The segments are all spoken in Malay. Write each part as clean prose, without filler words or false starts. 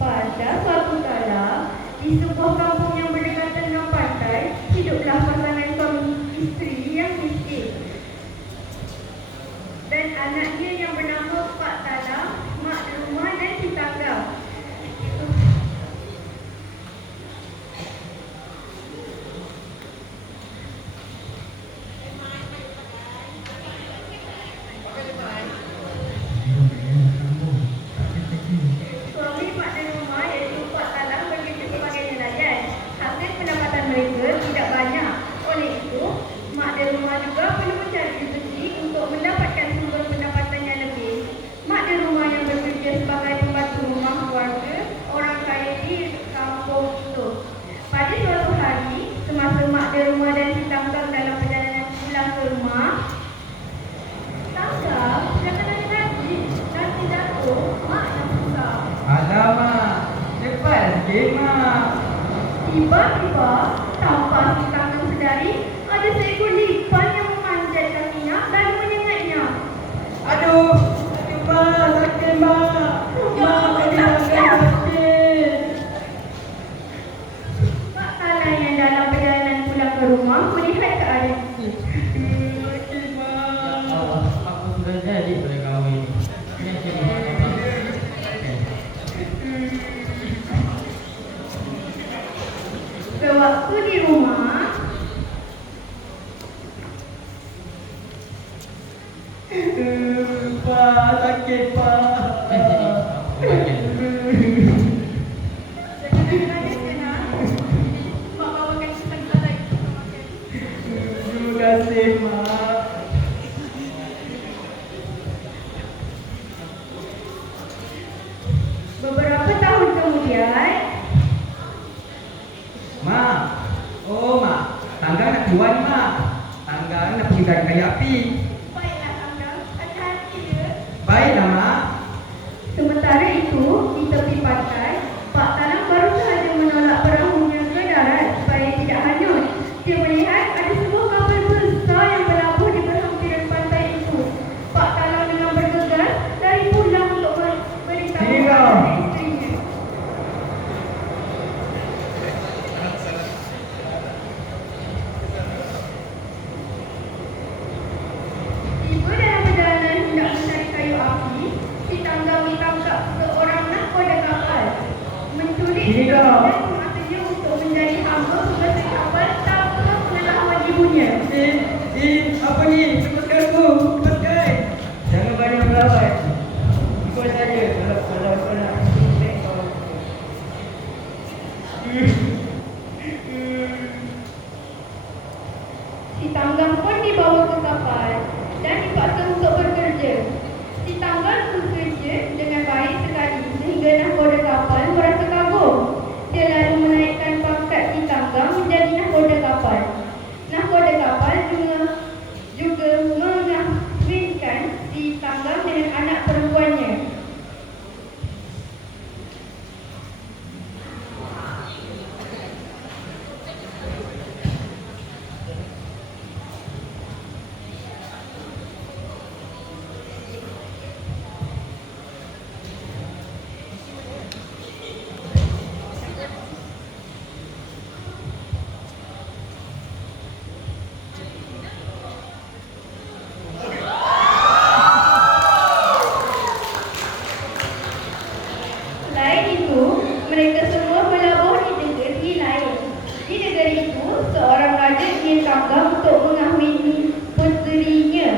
Pada suatu kala, di sebuah kampung yang berdekatan dengan pantai, hiduplah pasangan suami isteri yang miskin. Dan anaknya yang bernama Pak Tala, mak rumah dan si tangga. Tiba-tiba, tanpa si tangan sedari, ada seekor lipan yang memanjat kakinya lalu menyengatnya. Aduh, Mak, sakit Mak. Mak, sakit. Pak Tala yang dalam perjalanan pulang ke rumah melihat keadaan itu. Sakit Mak. Aku sudah jadi oleh kamu ini. Sewaktu di rumah, Pak, sakit Pak. Terima kasih Mak. beberapa tahun kemudian, Mak, oh Mak, tangga nak keluar ni Mak. Tangga nak pergi kayu api. baiklah Tangga, hati-hati ya. Baiklah Mak. Sementara itu, di tepi pantai, Pak Tanang baru sahaja menolak perahunya ke darat supaya tidak hanyut. Dia melihat ada sebuah kapal besar yang berlabuh di perhampiran pantai itu. Pak Tanang dengan bergegas lari pulang untuk beritahu Sini kau. kepada isterinya. Tiba dalam perjalanan hendak mencari kayu api, si Tangga ditangkap seorang nahkoda kapal. Menculik Sini kau. dan memaksa untuk menjadi hamba pengasuh kapal tanpa pengetahuan ibunya. Apa ni? Lepaskan aku. Lepaskan. Jangan banyak melawat. Ikut saja. Kalau kau nak suntik kau. Si Tanggang pun dibawa ke kapal dan dipaksa untuk bekerja. Si Tanggang bekerja dengan baik sekali sehingga nahkoda kapal merasa kagum. Dia lalu menaikkan pangkat si Tanggang menjadi nahkoda kapal. Nahkoda kapal juga mengahwinkan si Tanggang dengan anak perempuannya. Selain itu, mereka semua berlabuh di negeri lain. Di negeri itu, seorang raja ingin Tanggang untuk mengahwini negerinya.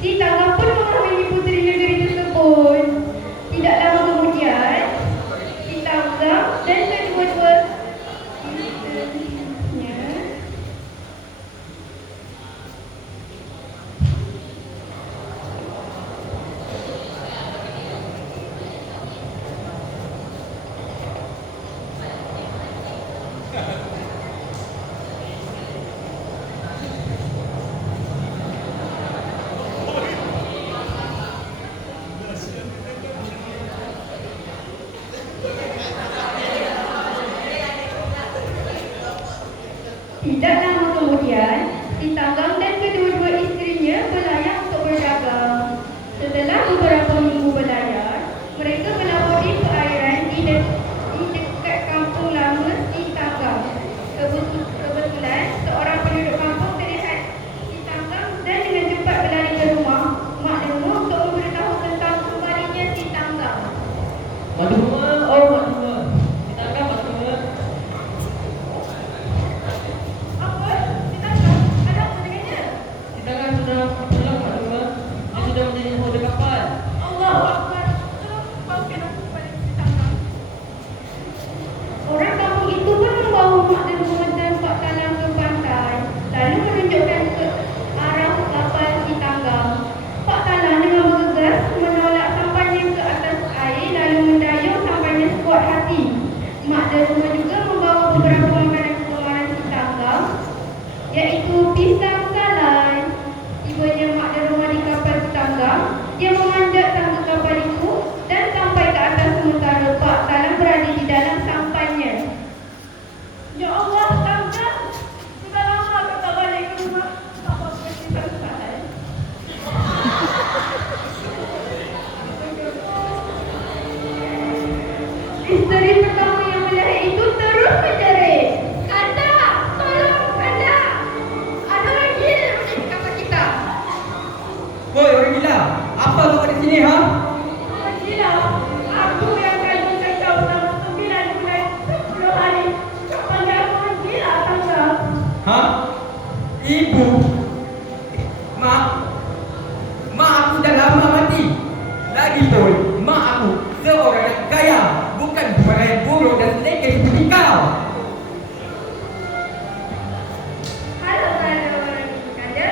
Si Tanggang pun mengawini puteri negeri tersebut. Tidak lama kemudian, si Tanggang dan kedua-dua isterinya Tidak lama kemudian, si Tanggang dan kedua-dua isterinya berlayar untuk berdagang. Setelah beberapa minggu berlayar, mereka melawati perairan di dekat kampung lama si Tanggang. Kebetulan, seorang penduduk kampung terlihat si Tanggang dan dengan cepat berlari ke rumah mak derma untuk memberitahu tentang kembalinya si Tanggang. Mak Derma, oh Mak Derma. Si Tanggang Mak Derma. Apa? Si Tanggang? Ada apa dengannya? Si Tanggang sudah pulang Mak Derma. Dia sudah menjadi nahoda kapal. Allahu Akbar. Tolong maafkan aku kepada si Tanggang. Orang kampung itu pun membawa mak derma dan Pak Talang ke pantai, lalu menunjukkan ke arah kapal si Tanggang. Pak Talang dengan bergegas menolak sampannya ke atas air lalu mendayung sampannya sekuat hati. Mak derma juga membawa beberapa makanan kegemaran si Tanggang, iaitu pisang salai. Tibanya mak derma di kapal si Tanggang, dia memanjat tangga kapal itu dan sampai ke atas sementara Pak Talang berada di dalam sampannya. Ya Allah, Tanggang, sudah lama aku tak balik ke rumah. Apa pisang salai? Isteri pertama yang melahir itu terus menjerit. Kanda, tolong Kanda. Ada orang gila menjadi kapal kita. Woi, orang gila. Apa kau di sini, ha? Orang gila, aku yang kandungkan kau selama 9 bulan 10 hari. Kau panggil aku orang gila, Tanggang. Ha? Ibu? Mak? Mak aku sudah lama mati. Lagi pun, mak aku seorang yang kaya. Bukan sebagai buruh dan selengke seperti kau. Halo, orang Kanda.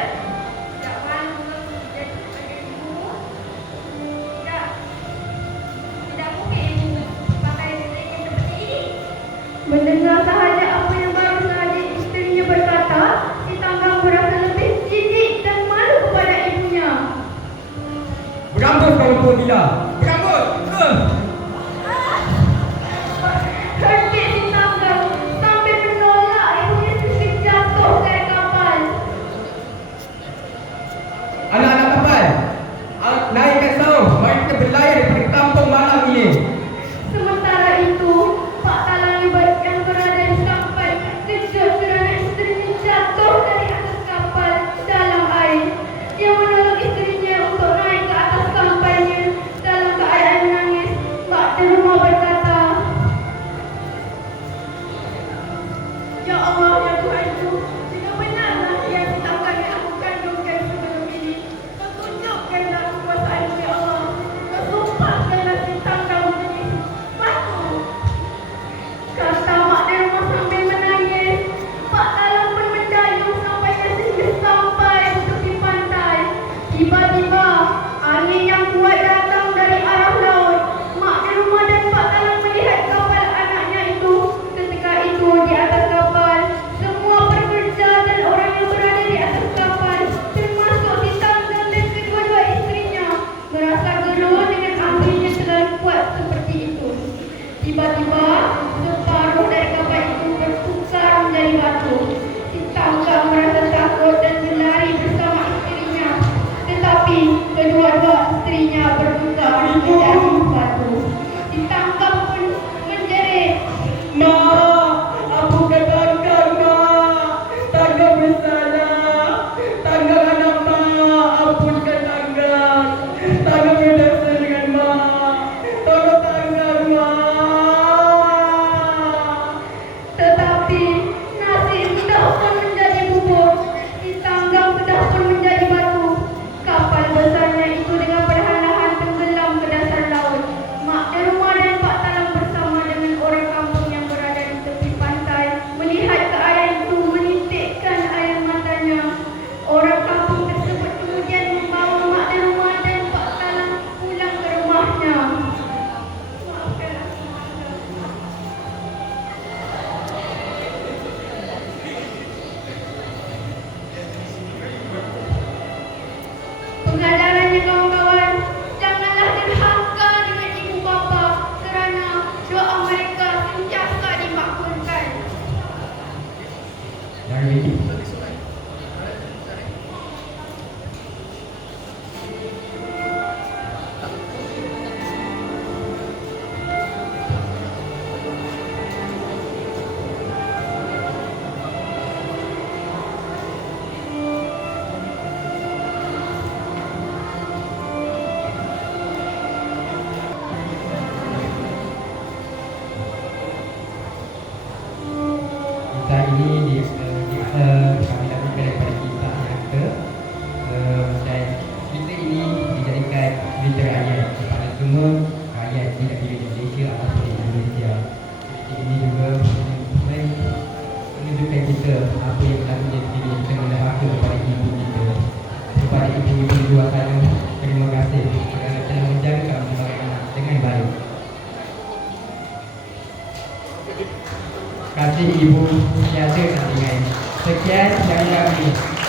Tak malu menjadi sebagai ibu. Tidak mungkin ibu pakai selendang seperti ini. Mendengar sahaja apa yang baru sahaja isterinya berkata, si Tanggang berasa ini. Kita ini kami lakukan daripada kisah yang dan cerita ini dijadikan cerita rakyat kepada semua rakyat di negeri Malaysia ataupun di Indonesia. Cerita ini juga menunjukkan kita apa yang telah menjadi diri kita mendahaka kepada ibu kita, kepada ibu-ibu di luar sana. Terima kasih kerana telah menjaga kami sebagai anak dengan baik. Kasih ibu tiada tandingan. Sekian dari kami.